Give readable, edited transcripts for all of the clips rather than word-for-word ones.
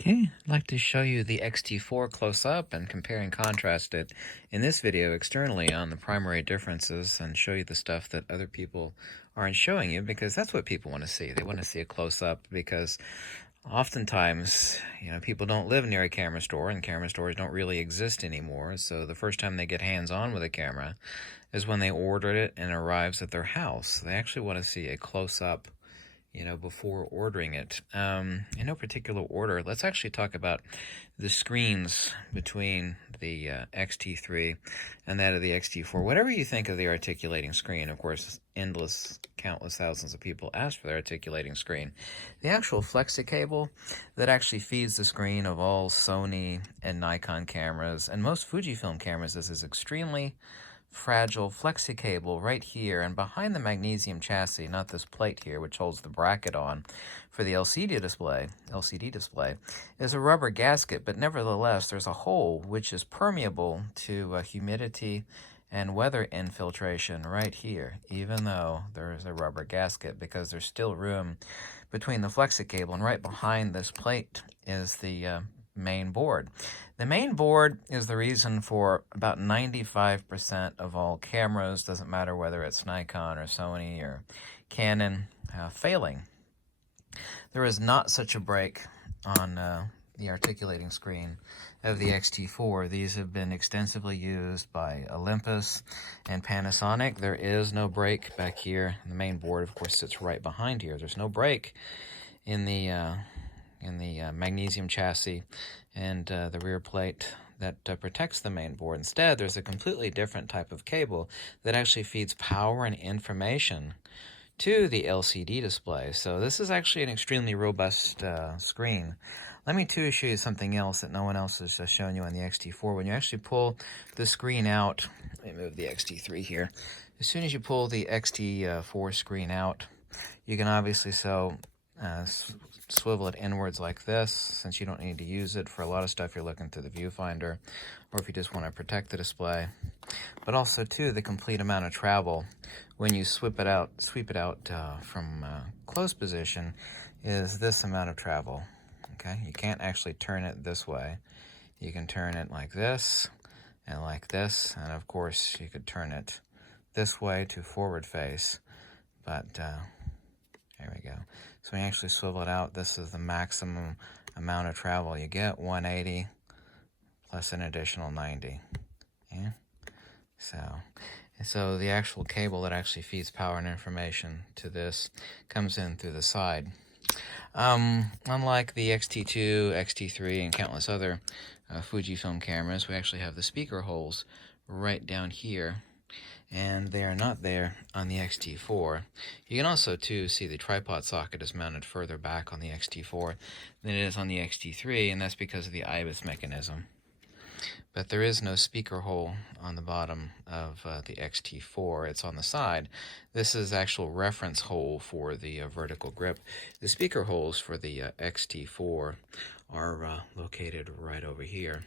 Okay, I'd like to show you the XT4 close-up and compare and contrast it in this video externally on the primary differences and show you the stuff that other people aren't showing you, because that's what people want to see. They want to see a close-up because oftentimes, people don't live near a camera store and camera stores don't really exist anymore. So the first time they get hands-on with a camera is when they order it and it arrives at their house. They actually want to see a close-up before ordering it. In no particular order, let's actually talk about the screens between the X-T3 and that of the X-T4. Whatever you think of the articulating screen, of course, countless thousands of people ask for the articulating screen. The actual flexi cable that actually feeds the screen of all Sony and Nikon cameras and most Fujifilm cameras is extremely fragile flexi cable right here, and behind the magnesium chassis, not this plate here which holds the bracket on for the LCD display, is a rubber gasket, but nevertheless there's a hole which is permeable to humidity and weather infiltration right here, even though there is a rubber gasket, because there's still room between the flexi cable, and right behind this plate is the main board. The main board is the reason for about 95% of all cameras, doesn't matter whether it's Nikon or Sony or Canon, failing. There is not such a break on the articulating screen of the X-T4. These have been extensively used by Olympus and Panasonic. There is no break back here. The main board, of course, sits right behind here. There's no break in the magnesium chassis and the rear plate that protects the main board. Instead, there's a completely different type of cable that actually feeds power and information to the LCD display. So this is actually an extremely robust screen. Let me too show you something else that no one else has shown you on the X-T4. When you actually pull the screen out, let me move the X-T3 here. As soon as you pull the X-T4 screen out, you can obviously swivel it inwards like this, since you don't need to use it for a lot of stuff you're looking through the viewfinder, or if you just want to protect the display. But also too, the complete amount of travel when you sweep it out from closed position is this amount of travel. Okay, you can't actually turn it this way. You can turn it like this and like this, and of course you could turn it this way to forward face, but there we go. So when you actually swivel it out, this is the maximum amount of travel you get, 180 plus an additional 90. Yeah. So the actual cable that actually feeds power and information to this comes in through the side. Unlike the X-T2, X-T3, and countless other Fujifilm cameras, we actually have the speaker holes right down here, and they are not there on the X-T4. You can also too see the tripod socket is mounted further back on the X-T4 than it is on the X-T3, and that's because of the IBIS mechanism. But there is no speaker hole on the bottom of the X-T4. It's on the side. This is actual reference hole for the vertical grip. The speaker holes for the X-T4 are located right over here.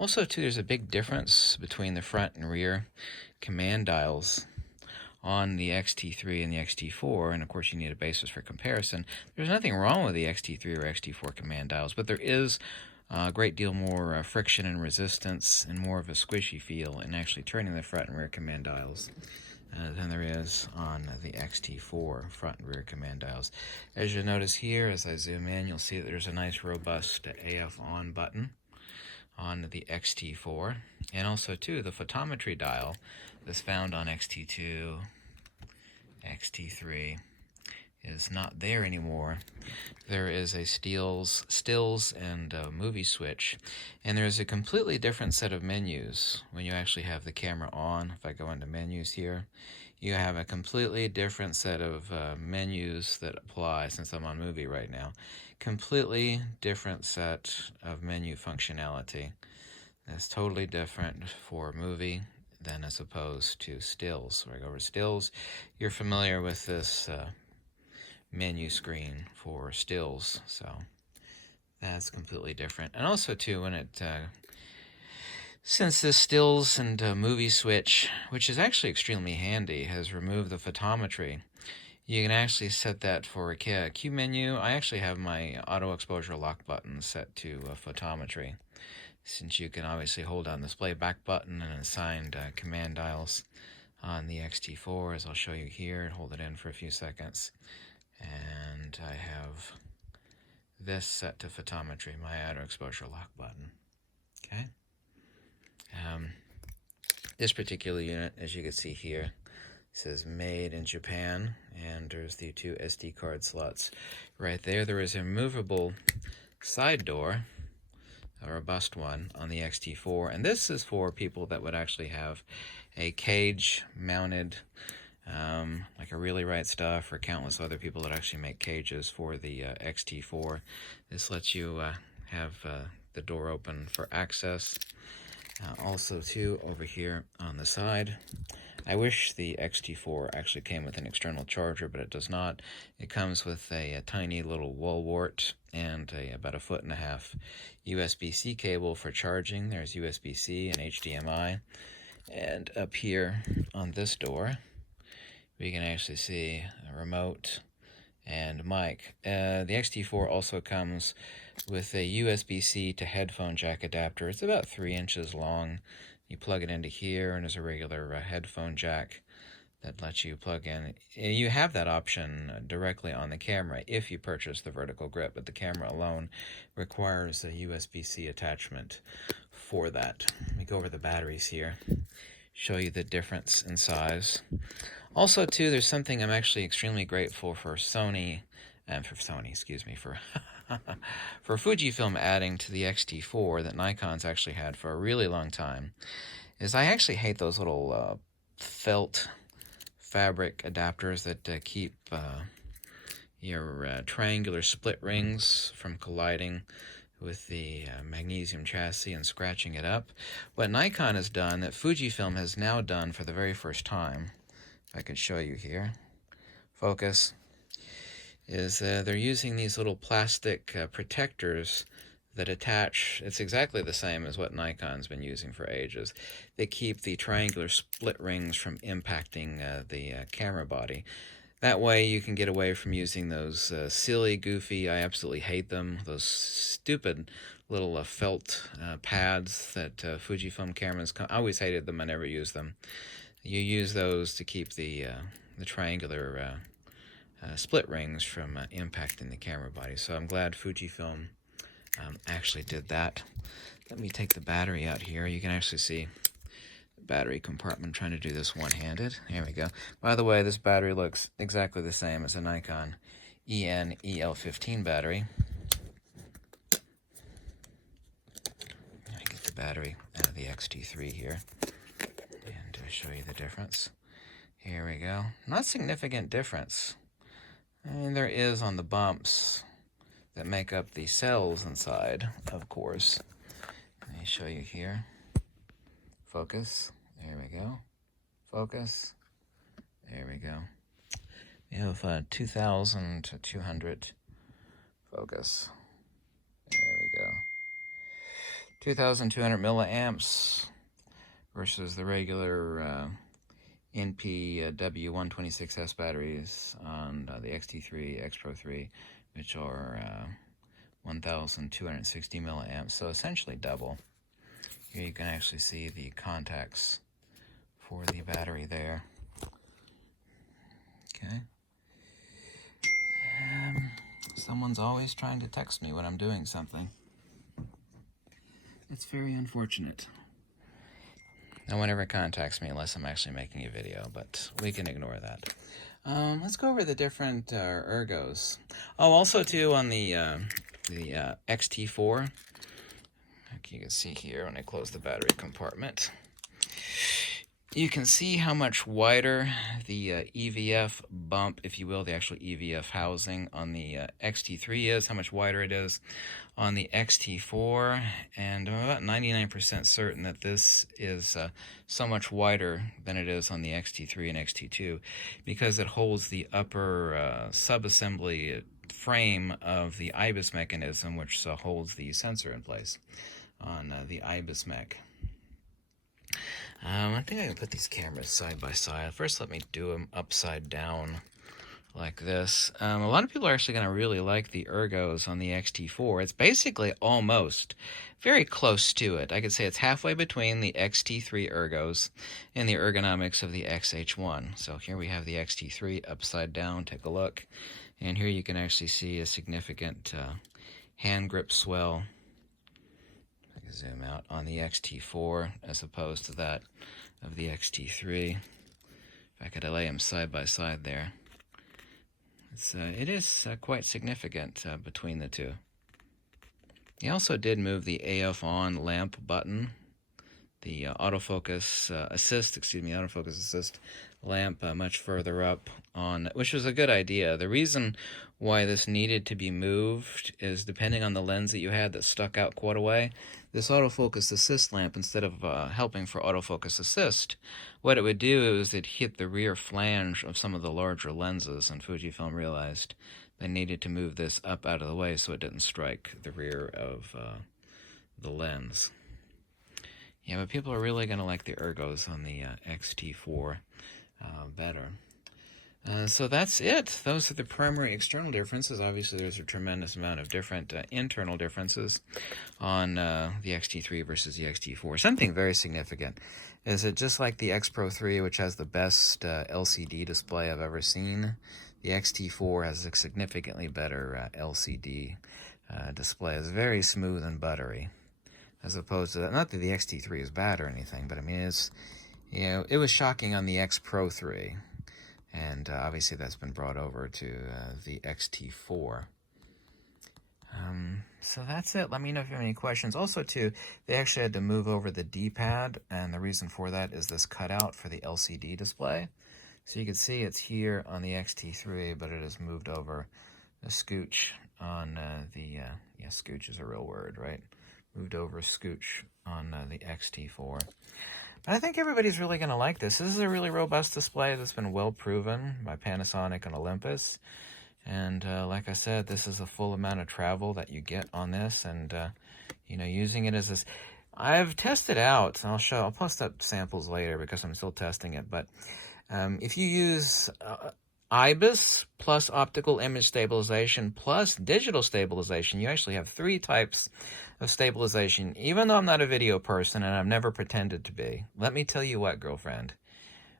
Also too, there's a big difference between the front and rear command dials on the X-T3 and the X-T4, and of course you need a basis for comparison. There's nothing wrong with the X-T3 or X-T4 command dials, but there is a great deal more friction and resistance and more of a squishy feel in actually turning the front and rear command dials than there is on the X-T4 front and rear command dials. As you'll notice here, as I zoom in, you'll see that there's a nice robust AF on button on the X-T4, and also too the photometry dial that's found on X-T2, X-T3 is not there anymore. There is a stills and movie switch, and there's a completely different set of menus when you actually have the camera on. If I go into menus here, you have a completely different set of menus that apply, since I'm on movie right now. Completely different set of menu functionality. That's totally different for movie than as opposed to stills. So I go over stills. You're familiar with this menu screen for stills, so that's completely different. And also too, when it since this stills and movie switch, which is actually extremely handy, has removed the photometry, You can actually set that for a Q menu. I actually have my auto exposure lock button set to photometry, since you can obviously hold down this play back button and assigned command dials on the XT4, as I'll show you here. Hold it in for a few seconds, and I have this set to photometry, my auto exposure lock button. Okay. This particular unit, as you can see here, says made in Japan, and there's the 2 SD card slots right there. There is a removable side door, a robust one, on the XT4, and this is for people that would actually have a cage mounted, like a Really Right Stuff or countless other people that actually make cages for the XT4. This lets you have the door open for access. Also, too, over here on the side, I wish the XT4 actually came with an external charger, but it does not. It comes with a tiny little wall wart and about 1.5 foot USB-C cable for charging. There's USB-C and HDMI. And up here on this door, we can actually see a remote and mic. The XT4 also comes with a USB-C to headphone jack adapter. It's about 3 inches long. You plug it into here, and there's a regular headphone jack that lets you plug in. You have that option directly on the camera if you purchase the vertical grip, but the camera alone requires a USB-C attachment for that. Let me go over the batteries here, show you the difference in size. Also, too, there's something I'm actually extremely grateful for for Fujifilm adding to the X-T4 that Nikon's actually had for a really long time, is I actually hate those little felt fabric adapters that keep your triangular split rings from colliding with the magnesium chassis and scratching it up. What Nikon has done, that Fujifilm has now done for the very first time, if I could show you here, focus, is they're using these little plastic protectors that attach. It's exactly the same as what Nikon's been using for ages. They keep the triangular split rings from impacting the camera body. That way you can get away from using those silly, goofy, I absolutely hate them, those stupid little felt pads that Fujifilm cameras, I always hated them, I never used them. You use those to keep the triangular split rings from impacting the camera body. So I'm glad Fujifilm actually did that. Let me take the battery out here. You can actually see the battery compartment. I'm trying to do this one-handed. Here we go. By the way, this battery looks exactly the same as a Nikon EN-EL15 battery. Let me get the battery out of the X-T3 here and show you the difference. Here we go. Not significant difference. And there is on the bumps that make up the cells inside, of course. Let me show you here. Focus. There we go. Focus. There we go. We have 2,200. Focus. There we go. 2,200 milliamps versus the regular NPW126S batteries on the X-T3, X Pro 3, which are 1,260 milliamps, so essentially double. Here you can actually see the contacts for the battery there. Okay. Someone's always trying to text me when I'm doing something. It's very unfortunate. No one ever contacts me unless I'm actually making a video, but we can ignore that. Let's go over the different ergos. Oh, also too on the XT4, you can see here when I close the battery compartment, you can see how much wider the EVF bump, if you will, the actual EVF housing on the XT3 is, how much wider it is on the XT4, and I'm about 99% certain that this is so much wider than it is on the XT3 and XT2 because it holds the upper subassembly frame of the IBIS mechanism, which holds the sensor in place on the IBIS mech. I think I can put these cameras side by side. First, let me do them upside down like this. A lot of people are actually going to really like the ergos on the XT4. It's basically almost very close to it. I could say it's halfway between the XT3 ergos and the ergonomics of the XH1. So here we have the XT3 upside down. Take a look. And here you can actually see a significant hand grip swell. I can zoom out on the XT4 as opposed to that of the XT3. If I could lay them side by side there. It is quite significant between the two. He also did move the AF on lamp button, the autofocus assist lamp much further up on, which was a good idea. The reason why this needed to be moved is depending on the lens that you had that stuck out quite a way. This autofocus assist lamp, instead of helping for autofocus assist, what it would do is it'd hit the rear flange of some of the larger lenses, and Fujifilm realized they needed to move this up out of the way so it didn't strike the rear of the lens. Yeah, but people are really going to like the ergos on the XT4 better. So that's it. Those are the primary external differences. Obviously, there's a tremendous amount of different internal differences on the XT3 versus the XT4. Something very significant is that just like the X Pro 3, which has the best LCD display I've ever seen, the XT4 has a significantly better LCD display. It's very smooth and buttery, as opposed to that. Not that the XT3 is bad or anything, but I mean, it was shocking on the X Pro 3. And obviously that's been brought over to the XT4. So that's it. Let me know if you have any questions. Also, too, they actually had to move over the D-pad, and the reason for that is this cutout for the LCD display. So you can see it's here on the XT3, but it has moved over a scooch on scooch is a real word, right? Moved over a scooch on the XT4. I think everybody's really going to like this. This is a really robust display that's been well proven by Panasonic and Olympus. And like I said, this is a full amount of travel that you get on this. And, using it as this... I've tested out, and I'll post up samples later because I'm still testing it. But if you use IBIS plus optical image stabilization plus digital stabilization, you actually have 3 types of stabilization. Even though I'm not a video person and I've never pretended to be, let me tell you what, girlfriend.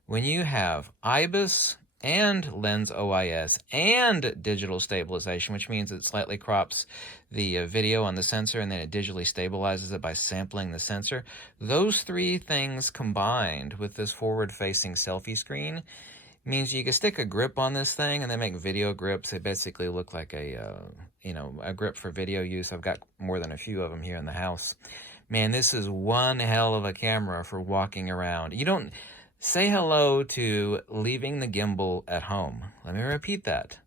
When you have IBIS and lens OIS and digital stabilization, which means it slightly crops the video on the sensor and then it digitally stabilizes it by sampling the sensor, those 3 things combined with this forward-facing selfie screen means you can stick a grip on this thing and then make video grips. They basically look like a grip for video use. I've got more than a few of them here in the house. Man, this is one hell of a camera for walking around. You don't say hello to leaving the gimbal at home. Let me repeat that.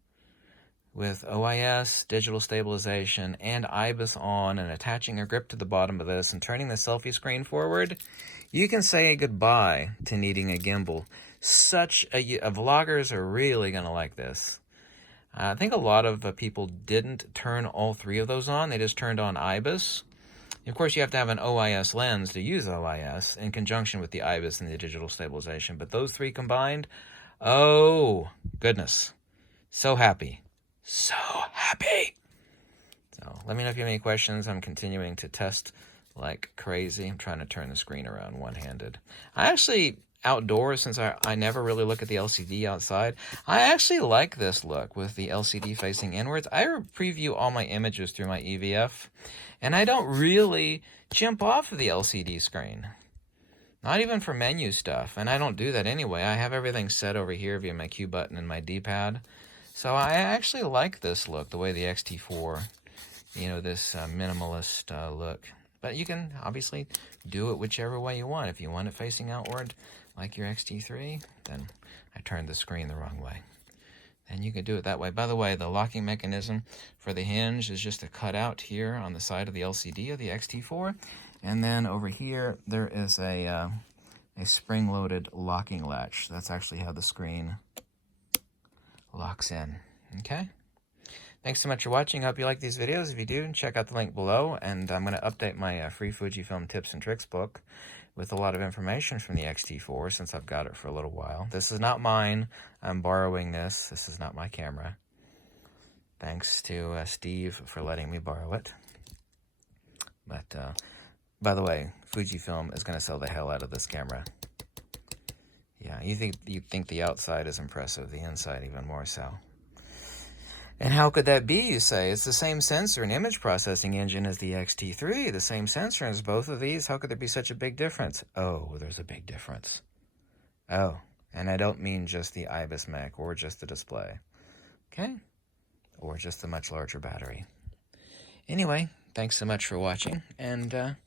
With OIS, digital stabilization, and IBIS on, and attaching a grip to the bottom of this and turning the selfie screen forward, you can say goodbye to needing a gimbal. Vloggers are really going to like this. I think a lot of people didn't turn all 3 of those on. They just turned on IBIS. Of course, you have to have an OIS lens to use OIS in conjunction with the IBIS and the digital stabilization. But those 3 combined, oh, goodness. So happy. So happy. So let me know if you have any questions. I'm continuing to test like crazy. I'm trying to turn the screen around one-handed. I actually... outdoors, since I never really look at the LCD outside, I actually like this look with the LCD facing inwards. I preview all my images through my EVF, and I don't really jump off of the LCD screen. Not even for menu stuff, and I don't do that anyway. I have everything set over here via my Q button and my D-pad. So I actually like this look, the way the XT4, this minimalist look. But you can obviously do it whichever way you want. If you want it facing outward, like your XT3, then I turned the screen the wrong way. Then you can do it that way. By the way, the locking mechanism for the hinge is just a cutout here on the side of the LCD of the XT4. And then over here, there is a spring-loaded locking latch. That's actually how the screen locks in. Okay? Thanks so much for watching. I hope you like these videos. If you do, check out the link below, and I'm going to update my free Fujifilm tips and tricks book with a lot of information from the X-T4 since I've got it for a little while. This is not mine. I'm borrowing this. This is not my camera. Thanks to Steve for letting me borrow it. But, by the way, Fujifilm is going to sell the hell out of this camera. Yeah, you think the outside is impressive, the inside even more so. And how could that be, you say? It's the same sensor and image processing engine as the X-T3, the same sensor as both of these. How could there be such a big difference? Oh, there's a big difference. Oh, and I don't mean just the IBIS mech or just the display. Okay? Or just the much larger battery. Anyway, thanks so much for watching, and